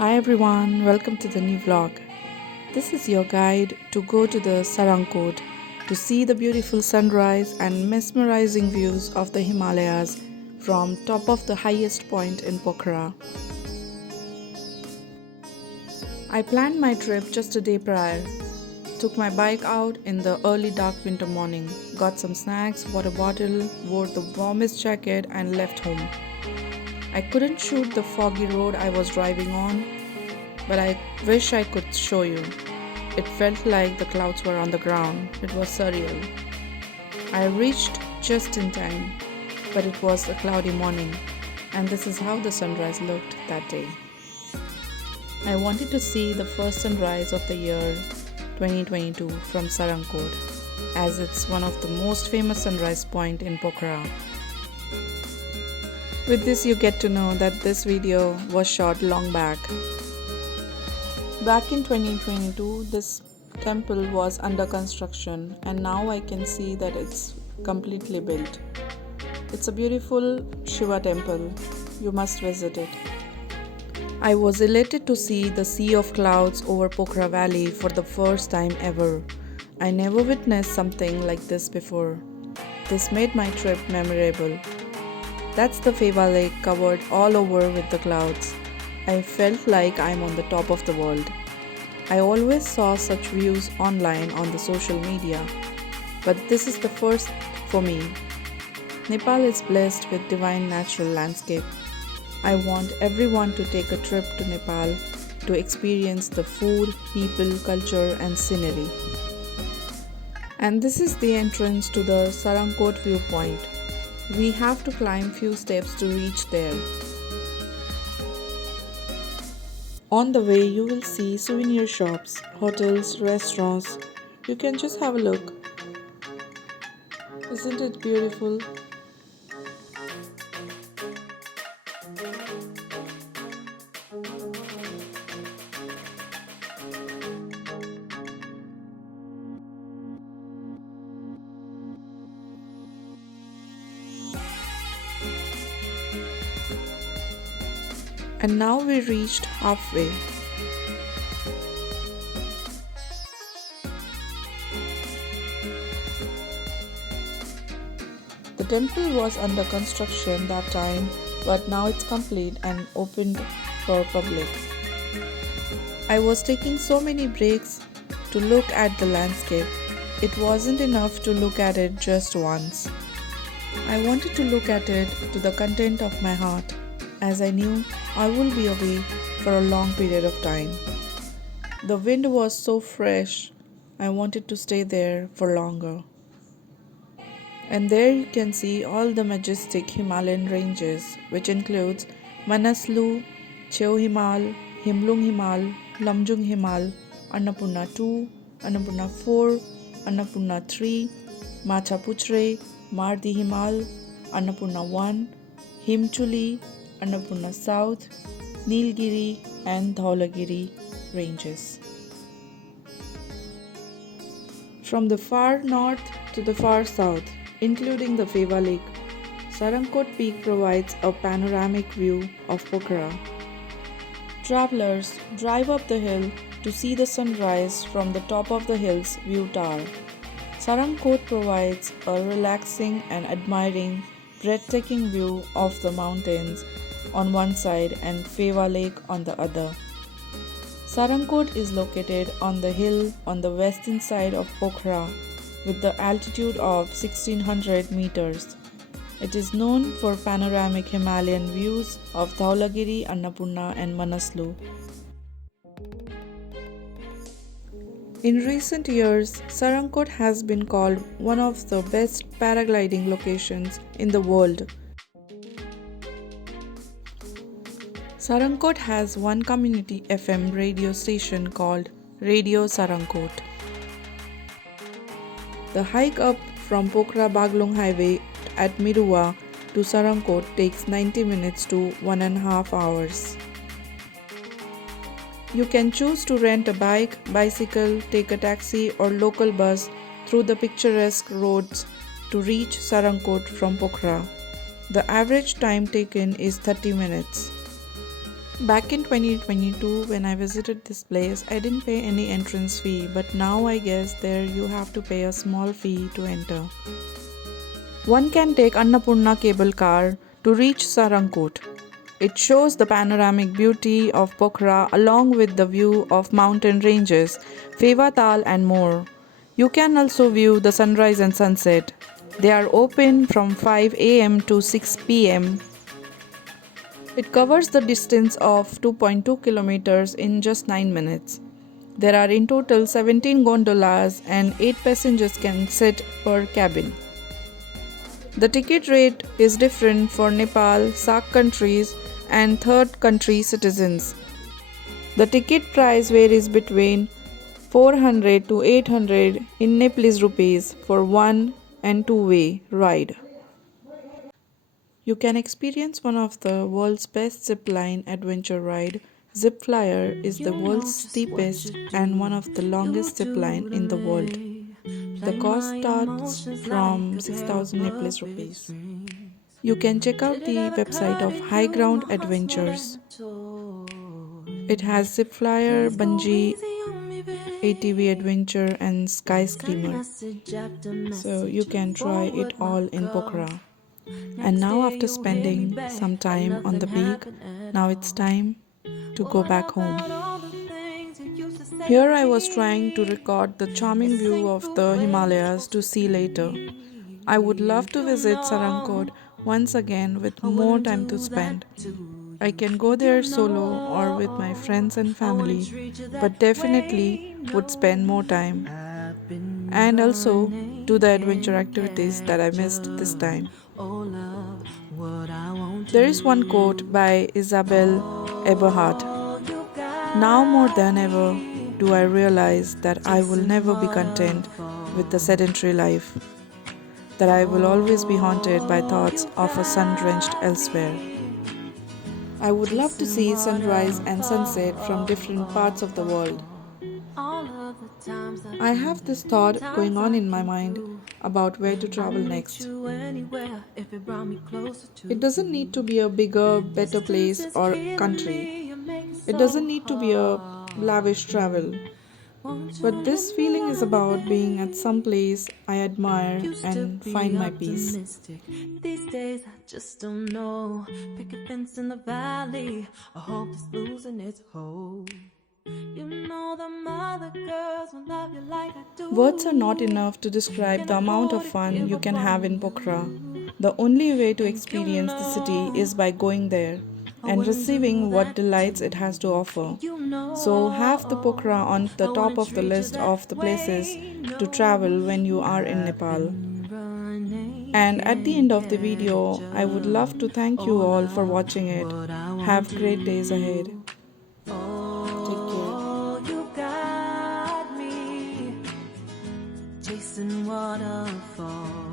Hi everyone, welcome to the new vlog. This is your guide to go to the Sarangkot to see the beautiful sunrise and mesmerizing views of the Himalayas from top of the highest point in Pokhara. I planned my trip just a day prior. Took my bike out in the early dark winter morning, got some snacks, water bottle, wore the warmest jacket and left home. I couldn't shoot the foggy road I was driving on, but I wish I could show you. It felt like the clouds were on the ground. It was surreal. I reached just in time, but it was a cloudy morning, and this is how the sunrise looked that day. I wanted to see the first sunrise of the year 2022 from Sarangkot, as it's one of the most famous sunrise point in Pokhara. With this you get to know that this video was shot long back. Back in 2022, this temple was under construction and now I can see that it's completely built. It's a beautiful Shiva temple. You must visit it. I was elated to see the sea of clouds over Pokhara Valley for the first time ever. I never witnessed something like this before. This made my trip memorable. That's the Feva Lake covered all over with the clouds. I felt like I'm on the top of the world. I always saw such views online on the social media, but this is the first for me. Nepal is blessed with divine natural landscape. I want everyone to take a trip to Nepal to experience the food, people, culture and scenery. And this is the entrance to the Sarangkot viewpoint. We have to climb few steps to reach there. On the way you will see souvenir shops, hotels, restaurants. You can just have a look. Isn't it beautiful? And now we reached halfway. The temple was under construction that time, but now it's complete and opened for public. I was taking so many breaks to look at the landscape. It wasn't enough to look at it just once. I wanted to look at it to the content of my heart, as I knew I will be away for a long period of time. The wind was so fresh, I wanted to stay there for longer. And there you can see all the majestic Himalayan ranges, which includes Manaslu, Cheo Himal, Himlung Himal, Lamjung Himal, Annapurna 2, Annapurna 4, Annapurna 3, Machapuchre, Mardi Himal, Annapurna 1, Himchuli, Annapurna South, Nilgiri and Dhaulagiri ranges. From the far north to the far south, including the Feva Lake, Sarangkot Peak provides a panoramic view of Pokhara. Travelers drive up the hill to see the sunrise from the top of the hill's view tower. Sarangkot provides a relaxing and admiring, breathtaking view of the mountains on one side and Feva Lake on the other. Sarangkot is located on the hill on the western side of Pokhara with the altitude of 1600 meters. It is known for panoramic Himalayan views of Dhaulagiri, Annapurna and Manaslu. In recent years, Sarangkot has been called one of the best paragliding locations in the world. Sarangkot has one community FM radio station called Radio Sarangkot. The hike up from Pokhara Baglung Highway at Mirua to Sarangkot takes 90 minutes to 1.5 hours. You can choose to rent a bike, bicycle, take a taxi or local bus through the picturesque roads to reach Sarangkot from Pokhara. The average time taken is 30 minutes. Back in 2022, when I visited this place, I didn't pay any entrance fee, but now I guess there you have to pay a small fee to enter. One can take Annapurna cable car to reach Sarangkot. It shows the panoramic beauty of Pokhara along with the view of mountain ranges, Fevatal and more. You can also view the sunrise and sunset. They are open from 5 am to 6 pm. It covers the distance of 2.2 kilometers in just 9 minutes. There are in total 17 gondolas and 8 passengers can sit per cabin. The ticket rate is different for Nepal, SAARC countries, and third country citizens. The ticket price varies between 400 to 800 in Nepalese rupees for one and two-way ride. You can experience one of the world's best zipline adventure ride. Zip Flyer is the world's steepest and one of the longest zipline in the world. The cost starts from 6,000 Nepalese rupees. You can check out the website of High Ground Adventures. It has zip flyer, bungee, ATV adventure and sky screamer. So you can try it all in Pokhara. And now after spending some time on the peak, now it's time to go back home. Here I was trying to record the charming view of the Himalayas to see later. I would love to visit Sarangkot once again with more time to spend. I can go there solo or with my friends and family, but definitely would spend more time and also do the adventure activities that I missed this time. There is one quote by Isabel Eberhardt. Now more than ever do I realize that I will never be content with the sedentary life, that I will always be haunted by thoughts of a sun-drenched elsewhere. I would love to see sunrise and sunset from different parts of the world. I have this thought going on in my mind about where to travel next. It doesn't need to be a bigger, better place or country. It doesn't need to be a lavish travel. But this feeling is about being at some place I admire and find my peace. These days I just don't know. Pick a fence in the valley. I hope it's losing its hold. You know the mother girls will love you like I do. Words are not enough to describe the amount of fun you can have in Pokhara. The only way to experience the city is by going there and receiving what delights it has to offer. So have the Pokhara on the top of the list of the places to travel when you are in Nepal. And at the end of the video, I would love to thank you all for watching it. Have great days ahead. Take care. You got me chasing waterfalls.